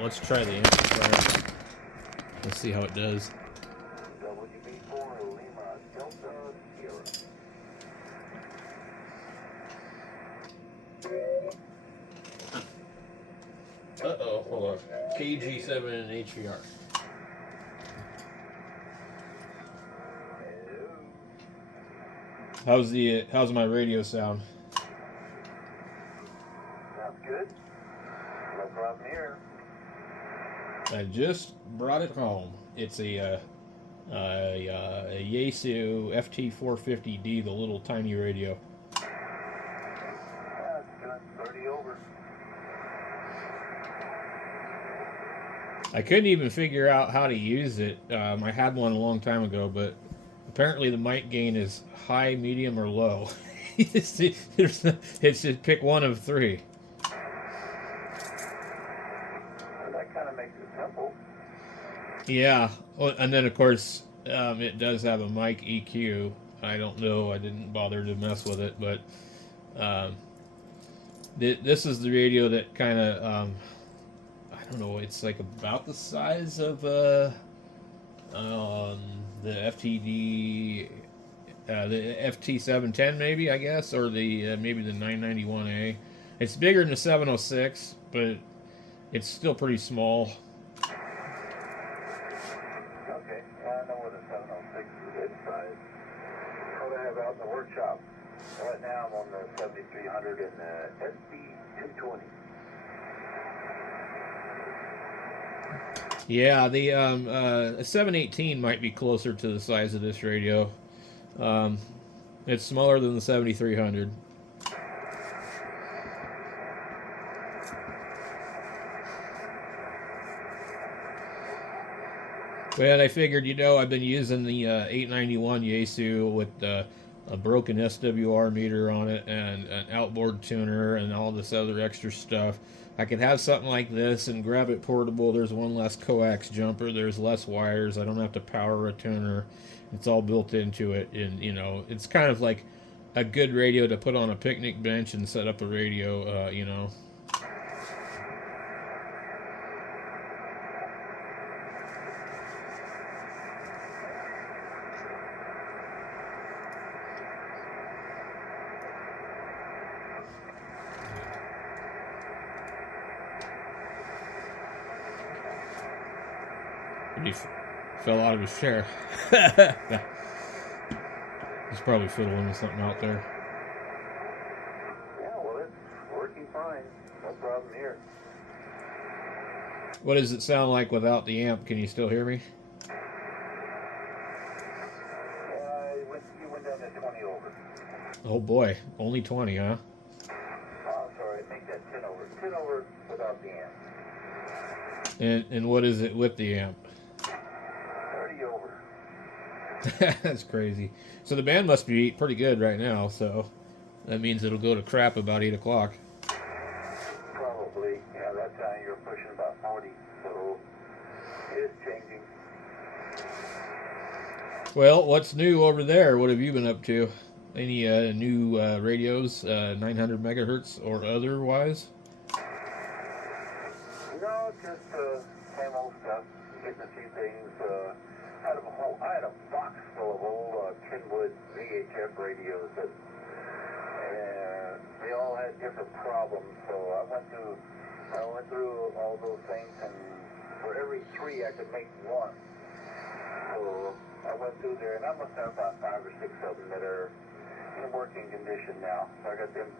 Let's try the amplifier. Let's see how it does. Uh-oh, hold on. KG7 and HVR. How's my radio sound? Sounds good. No problem here. I just brought it home. It's a Yaesu FT450D, the little tiny radio. Yeah, it's doing 30 over. I couldn't even figure out how to use it. I had one a long time ago, but apparently the mic gain is high, medium, or low. it's just pick one of three. Well, that kind of makes it simple. Yeah, well, and then of course it does have a mic EQ. I don't know. I didn't bother to mess with it, but this is the radio that kind of I don't know. It's like about the size of the FTD, the FT710 maybe, I guess, or the maybe the 991A. It's bigger than the 706, but it's still pretty small. Okay, yeah, I know what a 706 is inside. What I have out in the workshop. Right now I'm on the 7300 and the FT220. Yeah, the 718 might be closer to the size of this radio. It's smaller than the 7300. But I figured, I've been using the 891 Yaesu with a broken SWR meter on it and an outboard tuner and all this other extra stuff. I could have something like this and grab it portable. There's one less coax jumper. There's less wires. I don't have to power a tuner. It's all built into it. And, it's kind of like a good radio to put on a picnic bench and set up a radio, He fell out of his chair. He's probably fiddling with something out there. Yeah, well, it's working fine. No problem here. What does it sound like without the amp? Can you still hear me? Yeah, you went down to 20 over. Oh boy, only 20, huh? Oh, sorry, make that 10 over. 10 over without the amp. And what is it with the amp? 30 over. That's crazy. So the band must be pretty good right now, so that means it'll go to crap about 8 o'clock. Probably. Yeah, that time you're pushing about 40, so it is changing. Well, what's new over there? What have you been up to? Any new radios, 900 megahertz or otherwise? No, just same old stuff. Getting a few things I had a box full of old Kenwood VHF radios that they all had different problems. So I went through all those things, and for every 3 I could make 1. So I went through there, and I must have about 5 or 6 of them that are in working condition now. So I got them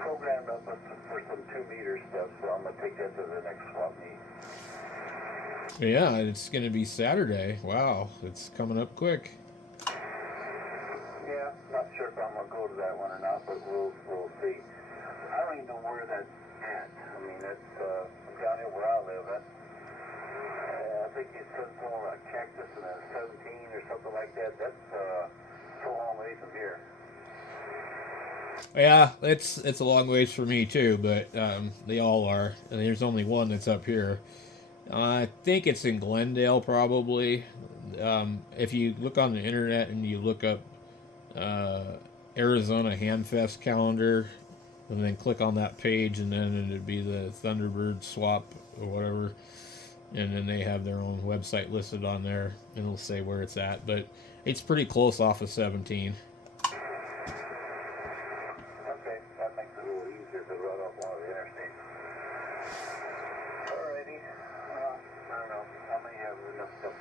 programmed up for some 2-meter stuff, so I'm going to take that to the next swap meet. Yeah, it's going to be Saturday. Wow, it's coming up quick. Yeah, not sure if I'm going to go to that one or not, but we'll see. I don't even know where that's at. I mean, that's down here where I live. I think it's something like Cactus and a 17 or something like that. That's so long ways from here. Yeah, it's a long ways for me too, but they all are. And there's only one that's up here. I think it's in Glendale, probably. If you look on the internet and you look up Arizona Handfest calendar, and then click on that page, and then it'd be the Thunderbird swap or whatever, and then they have their own website listed on there, and it'll say where it's at. But it's pretty close off of 17. Okay, that makes it a little easier to run off one of the interstates. Alrighty. I don't know. I may have enough stuff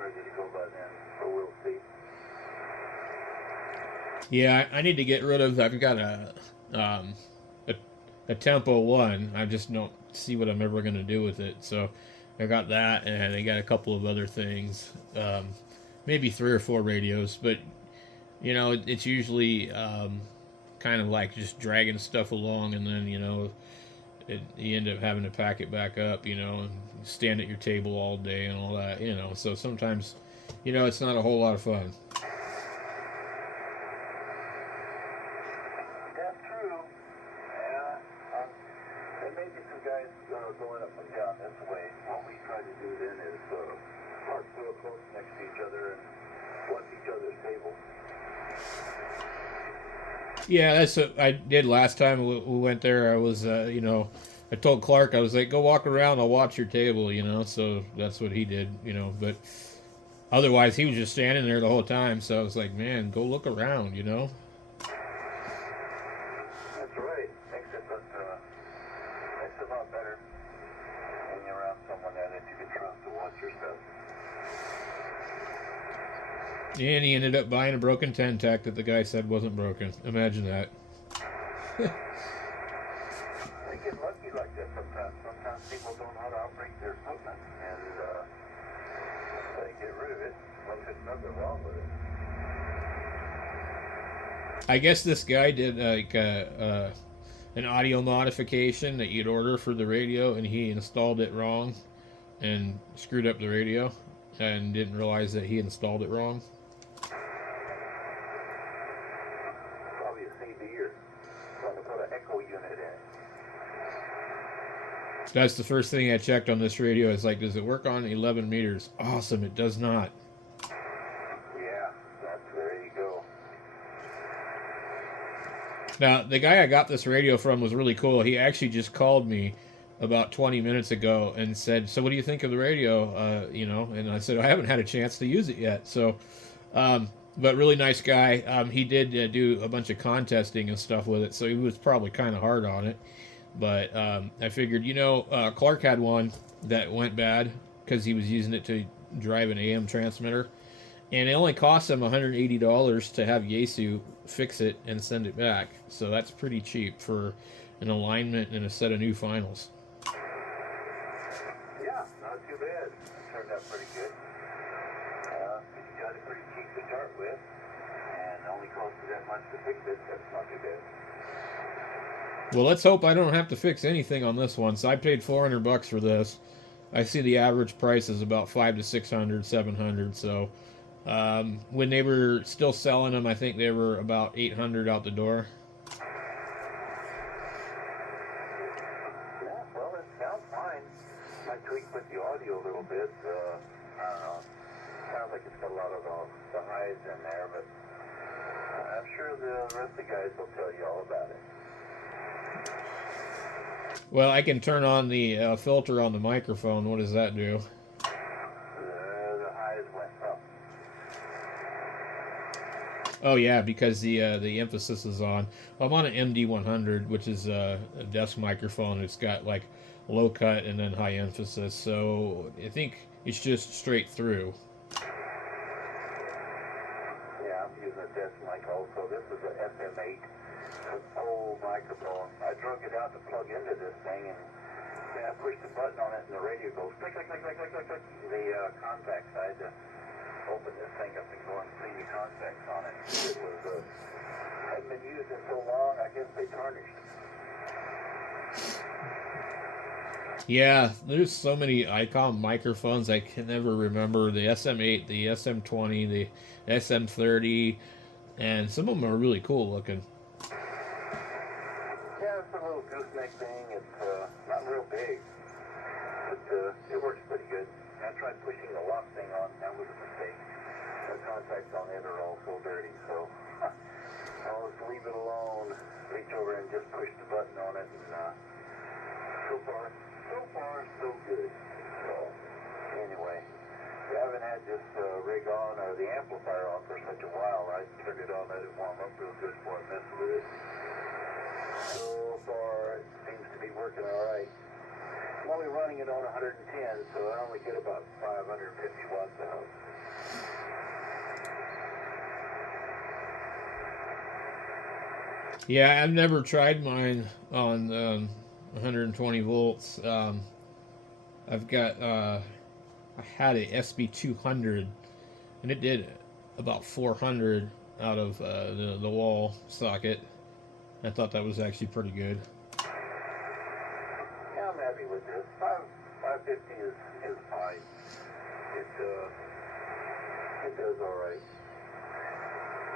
ready to go by then, so we'll see. Yeah, I need to get rid of. I've got um, a, a Tempo 1. I just don't see what I'm ever going to do with it. So I got that, and I got a couple of other things. Maybe 3 or 4 radios, but it's usually kind of like just dragging stuff along, and then you end up having to pack it back up, and stand at your table all day and all that, So sometimes, it's not a whole lot of fun. That's true. Yeah. There may be some guys going up and down this way. What we try to do then is park real close next to each other and watch each other's tables. Yeah, that's what I did last time we went there. I was, I told Clark, I was like, go walk around, I'll watch your table, So that's what he did, But otherwise, he was just standing there the whole time. So I was like, man, go look around, That's right. Makes it a lot better when you're around someone that you can trust to watch your stuff. And he ended up buying a broken 10-tack that the guy said wasn't broken. Imagine that. They get lucky like that sometimes. Sometimes people don't know how to operate their equipment, and they get rid of it when there's nothing wrong with it. I guess this guy did like an audio modification that you'd order for the radio, and he installed it wrong and screwed up the radio and didn't realize that he installed it wrong. Probably a CD or trying to put an echo unit in. That's the first thing I checked on this radio. It's like, does it work on 11 meters? Awesome, it does not. Yeah, there you go. Now, the guy I got this radio from was really cool. He actually just called me about 20 minutes ago and said, so what do you think of the radio? And I said, I haven't had a chance to use it yet. So, but really nice guy. He did do a bunch of contesting and stuff with it, so he was probably kind of hard on it. But I figured, Clark had one that went bad because he was using it to drive an AM transmitter. And it only cost him $180 to have Yaesu fix it and send it back. So that's pretty cheap for an alignment and a set of new finals. Yeah, not too bad. Turned out pretty good. You got it pretty cheap to start with, and only cost you that much to fix it. That's not too bad. Well, let's hope I don't have to fix anything on this one. So I paid $400 for this. I see the average price is about $500 to $600, $700. So when they were still selling them, I think they were about $800 out the door. Yeah, well, it sounds fine. I tweaked with the audio a little bit. I don't know. Sounds like it's got a lot of the highs in there, but I'm sure the rest of the guys will tell you all about it. Well, I can turn on the filter on the microphone. What does that do? The highs went up. Oh yeah, because the emphasis is on. I'm on an MD100, which is a desk microphone. It's got like low cut and then high emphasis. So I think it's just straight through. Yeah, I'm using a desk mic also. This is an SM8. Old microphone. I drug it out to plug into this thing, and then I pushed the button on it, and the radio goes click, click, click, click, click, click, click. The contacts. I had to open this thing up and go and clean the contacts on it. It was hadn't been used in so long. I guess they tarnished. Yeah, there's so many Icom microphones I can never remember. The SM8, the SM20, the SM30, and some of them are really cool looking. Yeah, it's a little gooseneck thing. It's not real big, but it works pretty good. I tried pushing the lock thing on. That was a mistake. The contacts on it are all so dirty, so I'll just leave it alone. Reach over and just push the button on it, and so far, so so far, so good. So, anyway, I haven't had this rig on or the amplifier on for such a while. I turned it on, let it warm up real good before I messed with it. So far, it seems to be working all right. I'm only running it on 110, so I only get about 550 watts out. Yeah, I've never tried mine on 120 volts. I've got I had a SB200, and it did about 400 out of the wall socket. I thought that was actually pretty good. Yeah, I'm happy with this. 550 is fine. It does all right.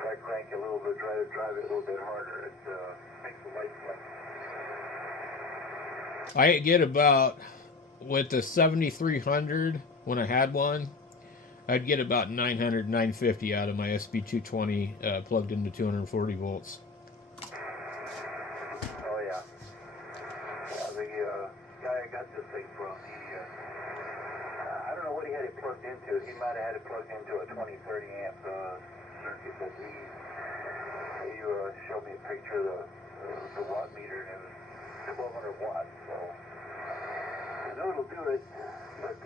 If I crank a little bit, drive it a little bit harder, it makes the light flex. I get about, with the 7300, when I had one, I'd get about 900, 950 out of my SB220 plugged into 240 volts. Oh, yeah. The guy I got this thing from, I don't know what he had it plugged into. He might have had it plugged into a 20, 30 amp circuit, but he showed me a picture of the watt meter, and it was 1200 watts, so I know it'll do it, but,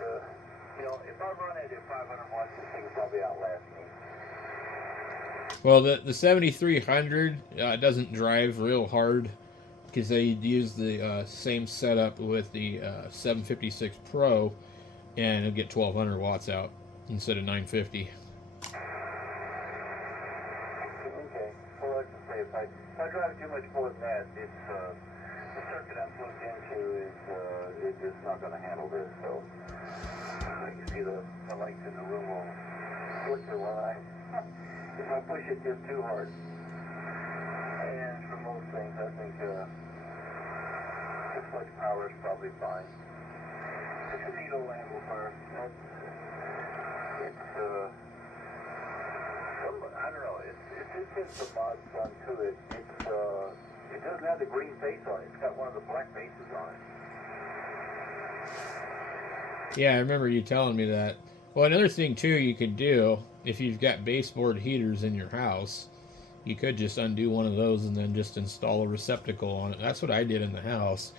if I run it at 500 watts, this thing will probably outlast me. Well, the 7300 doesn't drive real hard because they use the same setup with the 756 Pro, and it'll get 1200 watts out instead of 950. Okay. Well, like I say, if I drive too much more than that, the circuit I'm plugged into is just not going to handle this. So you see the lights in the room will flicker when if I push it just too hard. And for most things, I think this much power is probably fine. It's a needle amplifier. I don't know. It's just some mods done to it. It doesn't have the green face on it. It's got one of the black faces on it. Yeah, I remember you telling me that. Well, another thing too you could do if you've got baseboard heaters in your house, you could just undo one of those and then just install a receptacle on it. That's what I did in the house.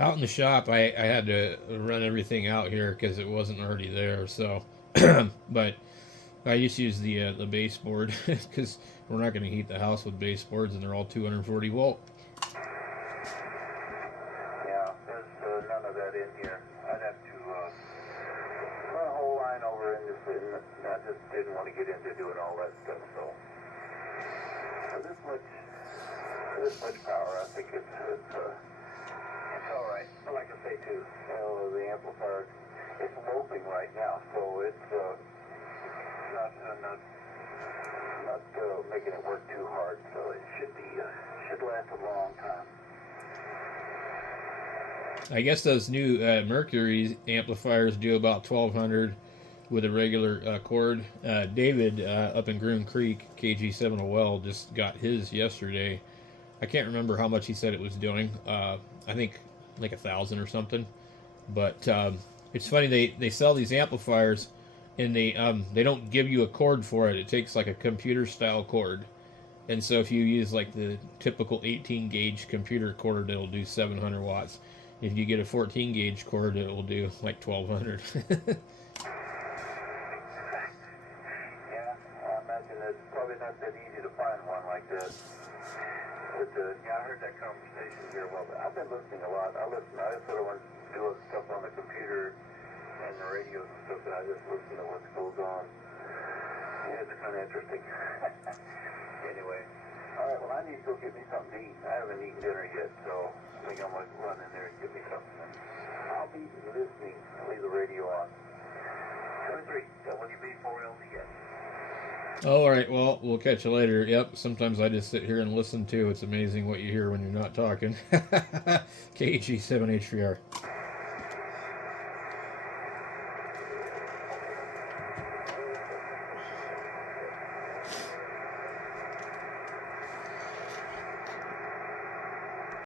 Out in the shop, I had to run everything out here because it wasn't already there. So, but I just use the baseboard because we're not going to heat the house with baseboards, and they're all 240 volt. Yeah, there's none of that in here. I'd have to run a whole line over in this, and I just didn't want to get into doing all that stuff. So this much power, I think it's all right. But like I say too, the amplifier, it's loping right now, so it's not making it work too hard. So it should last a long time. I guess those new Mercury amplifiers do about 1200 with a regular cord. David up in Groom Creek, KG7OL, just got his yesterday. I can't remember how much he said it was doing. I think like 1,000 or something. But it's funny, they sell these amplifiers, and they don't give you a cord for it. It takes like a computer style cord. And so if you use like the typical 18 gauge computer cord, it'll do 700 watts. If you get a 14 gauge cord, it will do like 1200. Yeah, I imagine it's probably not that easy to find one like that. But I heard that conversation here. Well, I've been listening a lot. I sort of want to do stuff on the computer and the radios and stuff, and I just listen to what goes on. Yeah, it's kind of interesting. Anyway, all right. Well, I need to go get me something to eat. I haven't eaten dinner yet, so I think I'm going to run in there and get me something. I'll be listening. I'll leave the radio on. 73, WB4LDS. All right, well, we'll catch you later. Yep, sometimes I just sit here and listen too. It's amazing what you hear when you're not talking. KG7H3R.